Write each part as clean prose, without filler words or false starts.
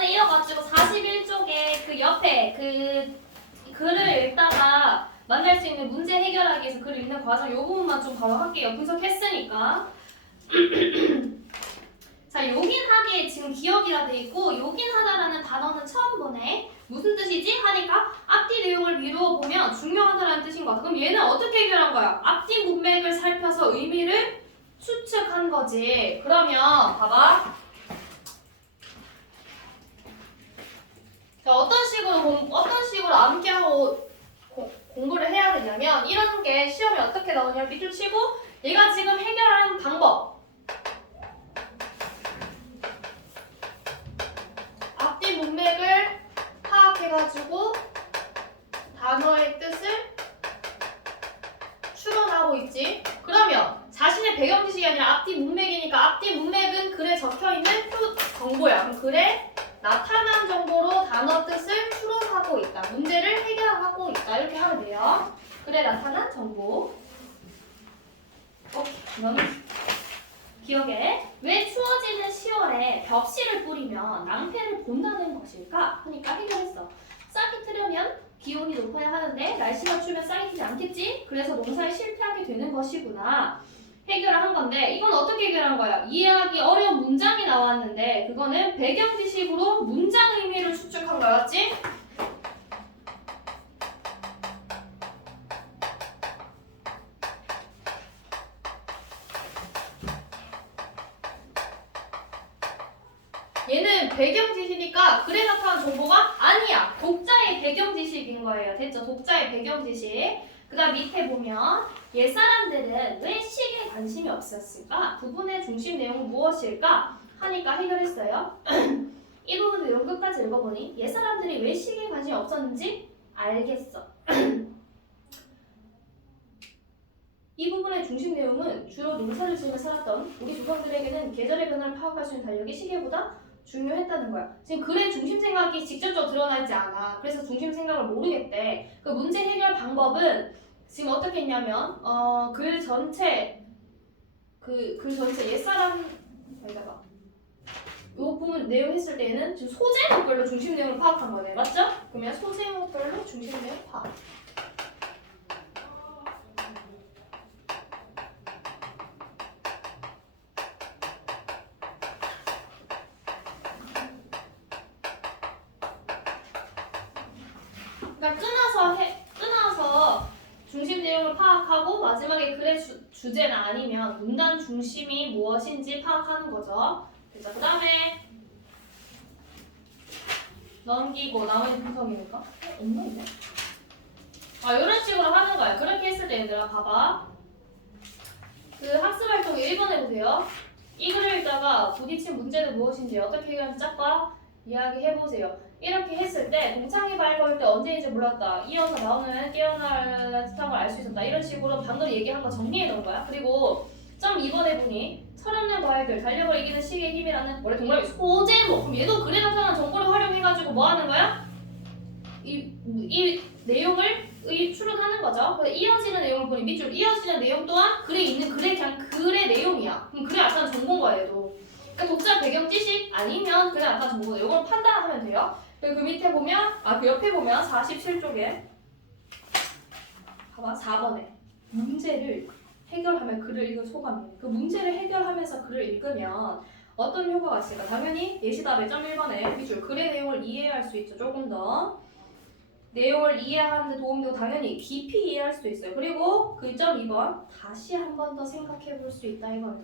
이번에 이어가지고 41쪽에 그 옆에 그 글을 읽다가 만날 수 있는 문제 해결하기 위해서 글을 읽는 과정 요 부분만 좀 바로 할게요. 분석했으니까. 자, 요긴하게 지금 기억이라 돼 있고 요긴하다라는 단어는 처음 보네. 무슨 뜻이지? 하니까 앞뒤 내용을 미루어 보면 중요하다라는 뜻인 것 같아. 그럼 얘는 어떻게 해결한 거야? 앞뒤 문맥을 살펴서 의미를 추측한 거지. 그러면 봐봐. 자, 어떤 식으로 암기하고 공부를 해야 되냐면 이런 게 시험에 어떻게 나오냐면 밑줄 치고 얘가 지금 해결하는 방법. 앞뒤 문맥을 파악해가지고 단어의 뜻을 추론하고 있지. 그러면 자신의 배경 지식이 아니라 앞뒤 문맥이니까 앞뒤 문맥은 글에 적혀있는 표 정보야. 그럼 글에 나타난 정보로 단어 뜻을 추론하고 있다. 문제를 해결하고 있다. 이렇게 하면 돼요. 글에 나타난 정보. 오케이. 이거는 기억에. 왜 추워지는 10월에 벽실을 뿌리면 낭패를 본다는 것일까? 하니까 해결했어. 싹이 트려면 기온이 높아야 하는데 날씨가 추우면 싹이 트지 않겠지? 그래서 농사에 실패하게 되는 것이구나. 해결을 한 건데 이건 어떻게 해결한 거야? 이해하기 어려운 문장이 나왔는데 그거는 배경 지식으로 문장 의미를 추측한 거야. 맞지? 얘는 배경 지식이니까 글에 나타난 정보가 아니야. 독자의 배경 지식인 거예요. 됐죠? 독자의 배경 지식. 그 다음 밑에 보면 옛사람들은 왜 시계에 관심이 없었을까? 부분의 중심 내용은 무엇일까? 하니까 해결했어요. 이 부분 내용 끝까지 읽어보니 옛사람들이 왜 시계에 관심이 없었는지 알겠어. 이 부분의 중심 내용은 주로 농사를 지으며 살았던 우리 조상들에게는 계절의 변화를 파악할 수 있는 달력이 시계보다 중요했다는 거야. 지금 글의 중심 생각이 직접적으로 드러나지 않아. 그래서 중심 생각을 모르겠대. 그 문제 해결 방법은 지금 어떻게 했냐면 글 전체 옛사람 여기다가 요 부분 내용 했을 때는 지금 소제목별로 중심 내용을 파악한 거네. 맞죠? 그러면 소제목별로 중심 내용 파악. 그러니까 끊어서 중심 내용을 파악하고 마지막에 글의 주제나 아니면 문단 중심이 무엇인지 파악하는 거죠. 그 다음에 넘기고 나머지 분석이니까 없나 이게? 이런 식으로 하는 거야. 그렇게 했을 때 얘들아 봐봐. 그 학습활동 1번 해보세요. 이 글을 읽다가 부딪힌 문제는 무엇인지 어떻게 해결하는지 짝과 이야기해보세요. 이렇게 했을 때 동창이 발거할 때 언제인지 몰랐다. 이어서 나오는 깨어날 듯한 걸 알 수 있었다. 이런 식으로 방금 얘기한 거 정리해 놓은 거야. 그리고 점 2번 해보니 철없는 과학들 달력을 이기는 시계의 힘이라는 원래 동그라미 소제목. 그럼 얘도 글에 나타난 정보를 활용해가지고 뭐 하는 거야? 이 내용을 추론하는 거죠. 그래서 이어지는 내용을 보니 밑줄 이어지는 내용 또한 글에 있는 글의 내용이야. 그럼 글에 나타난 정보인 거야 얘도. 그러니까 독자 배경 지식 아니면 글에 나타난 정보. 이걸 판단하면 돼요. 그리고 그 밑에 보면 그 옆에 보면 47쪽에 봐봐 4번에 문제를 해결하면 글을 읽은 소감이에요. 그 문제를 해결하면서 글을 읽으면 어떤 효과가 있을까? 당연히 예시답의 점 1번에 밑줄 글의 내용을 이해할 수 있죠. 조금 더 내용을 이해하는 데 도움이 되고 당연히 깊이 이해할 수도 있어요. 그리고 그 점 2번 다시 한 번 더 생각해 볼 수 있다 이거는.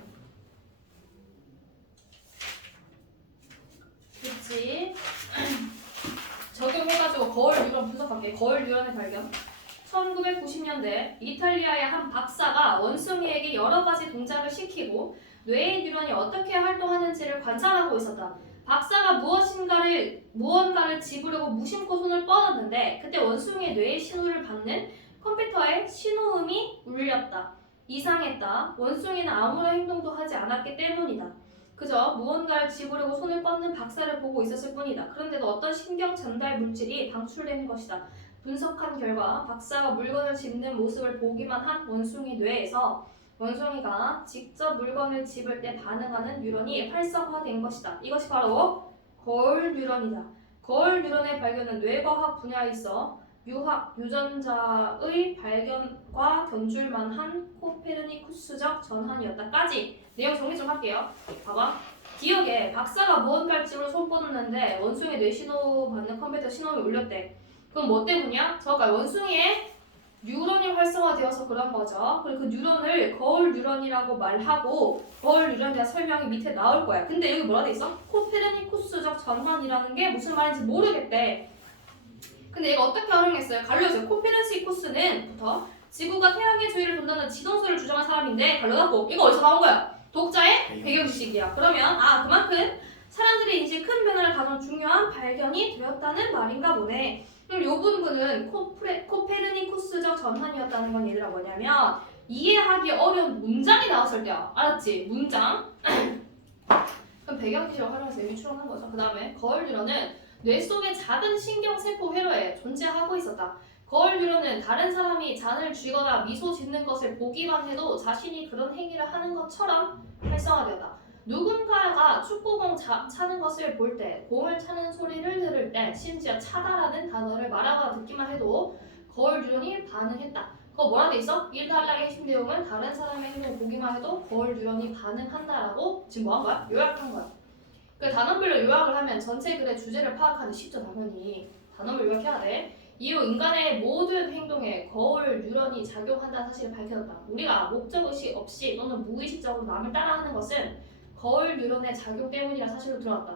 그치? 적용해가지고 거울 유런 분석할게. 거울 유런의 발견. 1990년대 이탈리아의 한 박사가 원숭이에게 여러 가지 동작을 시키고 뇌의 뉴런이 어떻게 활동하는지를 관찰하고 있었다. 박사가 무언가를 집으려고 무심코 손을 뻗었는데 그때 원숭이의 뇌의 신호를 받는 컴퓨터의 신호음이 울렸다. 이상했다. 원숭이는 아무런 행동도 하지 않았기 때문이다. 그저 무언가를 집으려고 손을 뻗는 박사를 보고 있었을 뿐이다. 그런데도 어떤 신경 전달 물질이 방출되는 것이다. 분석한 결과 박사가 물건을 집는 모습을 보기만 한 원숭이 뇌에서 원숭이가 직접 물건을 집을 때 반응하는 뉴런이 활성화된 것이다. 이것이 바로 거울 뉴런이다. 거울 뉴런의 발견은 뇌과학 분야에 있어 유전자의 발견과 견줄만한 코페르니쿠스적 전환이었다까지. 내용 정리 좀 할게요. 봐봐. 기억에 박사가 무언가를 집으로 손 뻗었는데 원숭이 뇌신호 받는 컴퓨터 신호를 울렸대. 그럼 뭐 때문이야? 저가 원숭이의 뉴런이 활성화되어서 그런 거죠. 그리고 그 뉴런을 거울 뉴런이라고 말하고 거울 뉴런에 대한 설명이 밑에 나올 거야. 근데 여기 뭐라 돼 있어? 코페르니쿠스적 전환이라는 게 무슨 말인지 모르겠대. 근데 얘가 어떻게 활용했어요? 갈려져요. 코페르니쿠스는부터 지구가 태양의 주위를 돈다는 지동설을 주장한 사람인데 갈려놨고 이거 어디서 나온 거야? 독자의 배경지식이야. 그러면 그만큼 사람들의 인식에 큰 변화를 가져온 중요한 발견이 되었다는 말인가 보네. 그럼 요 부분은 코페르니쿠스적 전환이었다는 건 얘들아 뭐냐면 이해하기 어려운 문장이 나왔을 때야. 알았지? 문장. 그럼 배경지식을 활용해서 여기 추론한 거죠. 그 다음에 거울 뉴런은 뇌 속의 작은 신경세포 회로에 존재하고 있었다. 거울 뉴런은 다른 사람이 잔을 쥐거나 미소 짓는 것을 보기만 해도 자신이 그런 행위를 하는 것처럼 활성화되었다. 누군가가 축구공 차는 것을 볼 때, 공을 차는 소리를 들을 때, 심지어 차다라는 단어를 말하거나 듣기만 해도 거울 뉴런이 반응했다. 그거 뭐라 돼 있어? 이 단락의 핵심 내용은 다른 사람의 행동을 보기만 해도 거울 뉴런이 반응한다라고 지금 뭐 한 거야? 요약한 거야. 그 단원별로 요약을 하면 전체 글의 주제를 파악하기 쉽죠. 당연히 단원별로 요약해야 돼. 이후 인간의 모든 행동에 거울 뉴런이 작용한다는 사실을 밝혀졌다. 우리가 목적의식 없이 또는 무의식적으로 남을 따라하는 것은 거울 뉴런의 작용 때문이라 사실로 드러났다.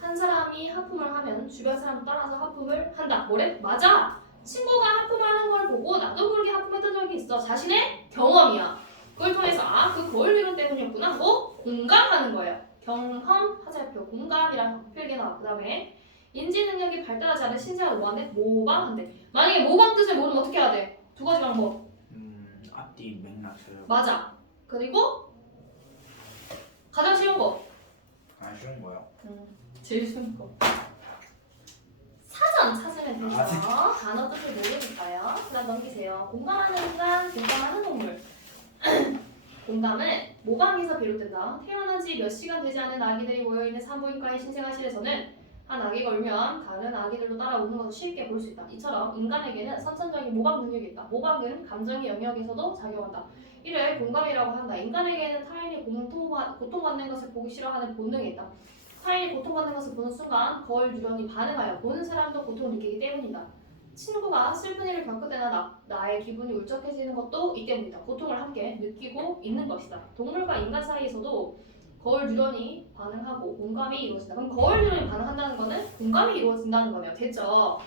한 사람이 하품을 하면 주변 사람 따라서 하품을 한다. 뭐래? 맞아! 친구가 하품하는 걸 보고 나도 모르게 하품했던 적이 있어. 자신의 경험이야. 그걸 통해서 그 거울 뉴런 때문이었구나 하고 공감하는 거예요. 경험, 화살표, 공감이라는 표현이 나와. 그 다음에 인지 능력이 발달하지 않은 신생아를 뭐한대? 모방한대. 만약에 모방 뜻을 모르면 어떻게 해야 돼? 두 가지 방법. 앞뒤 맥락 찾아. 맞아. 그리고 가장 쉬운 거. 쉬운 거야? 제일 쉬운 거. 사전 찾으면 되죠. 단어 뜻을 모르니까요. 그다음 넘기세요. 공감하는 인간, 공감하는 동물. 공감은 모방에서 비롯된다. 태어난 지 몇 시간 되지 않은 아기들이 모여있는 산부인과의 신생아실에서는 한 아기가 울면 다른 아기들도 따라오는 것을 쉽게 볼 수 있다. 이처럼 인간에게는 선천적인 모방 능력이 있다. 모방은 감정의 영역에서도 작용한다. 이를 공감이라고 한다. 인간에게는 타인이 고통받는 것을 보기 싫어하는 본능이 있다. 타인이 고통받는 것을 보는 순간 거울 뉴런이 반응하여 보는 사람도 고통을 느끼기 때문이다. 친구가 슬픈 일을 겪을 때나 나의 기분이 울적해지는 것도 이 때문이다. 고통을 함께 느끼고 있는 것이다. 동물과 인간 사이에서도 거울 뉴런이 반응하고 공감이 이루어진다. 그럼 거울 뉴런이 반응한다는 거는 공감이 이루어진다는 거네요. 됐죠?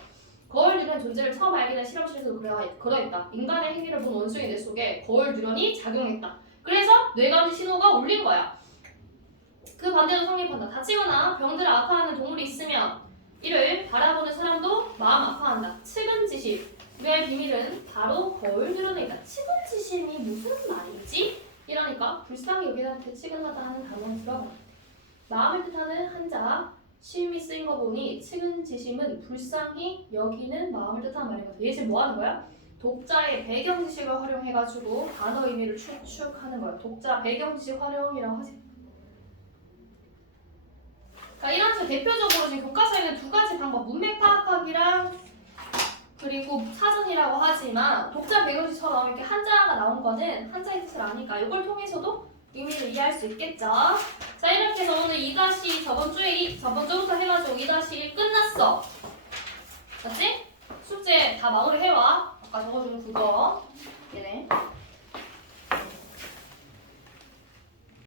거울 뉴런 존재를 처음 알게 된 실험실에서도 그러했다. 인간의 행위를 본 원숭이 뇌 속에 거울 뉴런이 작용했다. 그래서 뇌감지 신호가 울린 거야. 그 반대로 성립한다. 다치거나 병들어 아파하는 동물이 있으면 이를 바라보는 사람도 마음 아파한다. 측은지심의 비밀은 바로 거울 뉴런에 있다. 측은지심이 무슨 말이지? 이러니까 불쌍히 여기한테 측은하다 하는 단어를 들어봐. 마음을 뜻하는 한자 시음이 쓰인 거 보니 측은지심은 불쌍히 여기는 마음을 뜻하는 말이거든. 얘 지금 뭐 하는 거야? 독자의 배경지식을 활용해가지고 단어 의미를 추측하는 거야. 독자 배경지식 활용이라고 하지. 그러니까 이런 식으로 대표적으로 지금 교과서에는 두 가지 방법, 문맥 파악하기랑 그리고 사전이라고 하지만 독자 배경지처럼 이렇게 한자가 나온 거는 한자의 뜻을 아니까 이걸 통해서도 의미를 이해할 수 있겠죠. 자, 이렇게 해서 오늘 2- 저번 주부터 해가지고 2-1 끝났어. 맞지? 숙제 다 마무리 해와. 아까 적어준 그거.